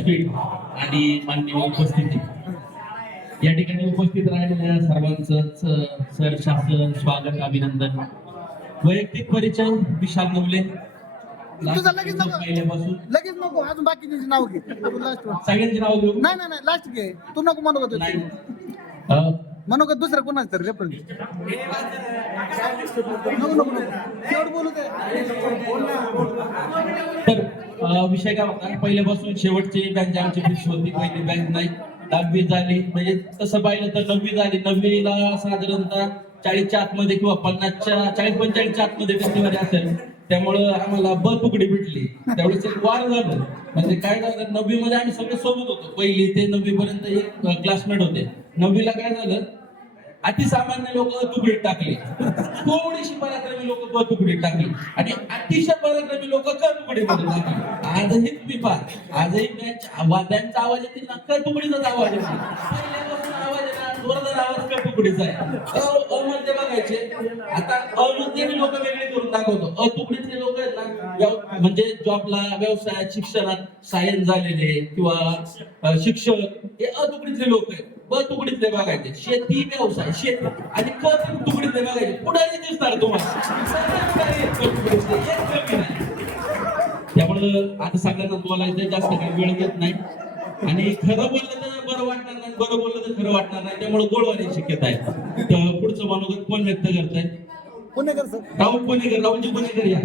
व्यासपीठ आणि मान्य उपस्थिती, या ठिकाणी उपस्थित राहिलेल्या सर्वांचं सर शासन स्वागत अभिनंदन. वैयक्तिक परिचय विशाल नवले. तुझं लगेच नको, पहिल्यापासून लगेच नको, अजून बाकीचे नाव घे. आपण लास्ट सगळ्यांची नाव घेऊ. नाही नाही नाही, लास्ट घे. तू नको म्हणू का नाही म्हणू का दुसरं कोणाच तर रेफरन्स नको नको नको शेवट बोलू दे. तर विषय काय होता, पहिल्यापासून शेवटची बँक आमची फिक्स होती. पहिली बँक नाही, 10वी झाली, म्हणजे तसं पाहिलं तर 9वी झाली. 9वीला साधारणतः 40च्या आतमध्ये किंवा 50च्या 40-45च्या आतमध्ये टक्केवारी असेल, त्यामुळं आम्हाला ब तुकडी भेटली. त्यावेळेस एक वार झालं. म्हणजे काय झालं, 9वी मध्ये आम्ही सगळे सोबत होतो. पहिली ते 9वी पर्यंत एक क्लासमेट होते. 9वीला काय झालं, अतिसामान्य लोक तुकडीत टाकले, थोडीशी पराक्रमी लोक ब तुकडीत टाकली आणि अतिशय पराक्रमी लोक क तुकडीमध्ये टाकले. आजही तुम्ही पहा, आजही बँकचा आवाज येतील ना, क तुकडीचाच आवाज येतो. पहिल्यापासून आवाज आहे ना, जोरदार आवाज क तुकडीचा आहे. अमध्ये बघायचे, आता अमध्ये लोक वेगळे करून दाखवतो. तुकडीतले लोक आहेत ना, म्हणजे जॉबला, व्यवसायात, शिक्षणात सायन्स झालेले किंवा शिक्षक, हे तुकडीतले लोक आहेत. ब तुकडीतले बघायचे, शेती, व्यवसाय, शेती आणि क तुकडीतले बघायचे. पुढे दिसणार तुम्हाला. त्यामुळं आता सगळ्यांना बोलायचं, जास्त काही वेळ घेत नाही. आणि खरं बोललं तर बरं वाटणार नाही, बरं बोललं तर खरं वाटणार नाही. त्यामुळे गोड होण्याची शक्यता आहे. तर पुढचं मनोगत कोण व्यक्त करताय? पुणेकर सर, राहुल पुणेकर. राहुलजी पुणेकर या.